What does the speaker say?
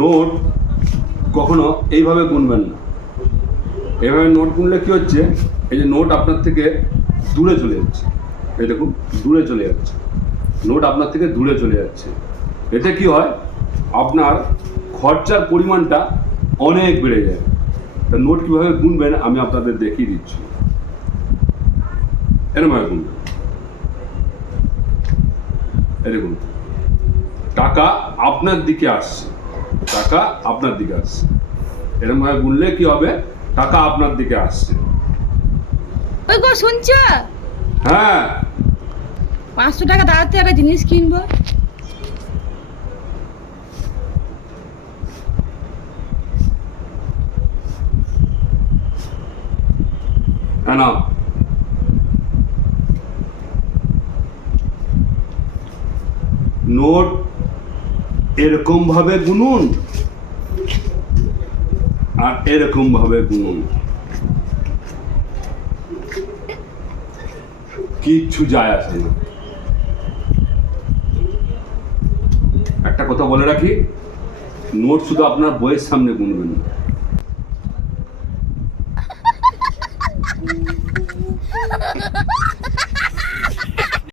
Note কখনো এইভাবে গুনবেন না। এইভাবে নোট গুনলে কী হচ্ছে, এই যে নোট আপনার থেকে দূরে চলে যাচ্ছে, এই দেখুন দূরে চলে যাচ্ছে, নোট আপনার থেকে দূরে চলে যাচ্ছে। এতে কি হয়, আপনার খরচার পরিমাণটা অনেক বেড়ে যায়। তা নোট কীভাবে গুনবেন আমি আপনাদের দেখিয়ে দিচ্ছি। এরকমভাবে গুনবেন, এই দেখুন টাকা আপনার দিকে আসছে, টাকা আপনার দিকে আসছে। এরকমভাবে গুনলে কি হবে, টাকা আপনার দিকে আসছে। ওই গো শুনছো, হ্যাঁ 500 টাকা দাঁড়াতে একটা জিনিস কিনবো। হ্যাঁ না, নোট এরকম ভাবে গুনুন আর এরকম ভাবে গুনুন, কিচ্ছু যায় আসে না। একটা কথা বলে রাখি, নোট শুধু আপনার বইয়ের সামনে গুনবেন না।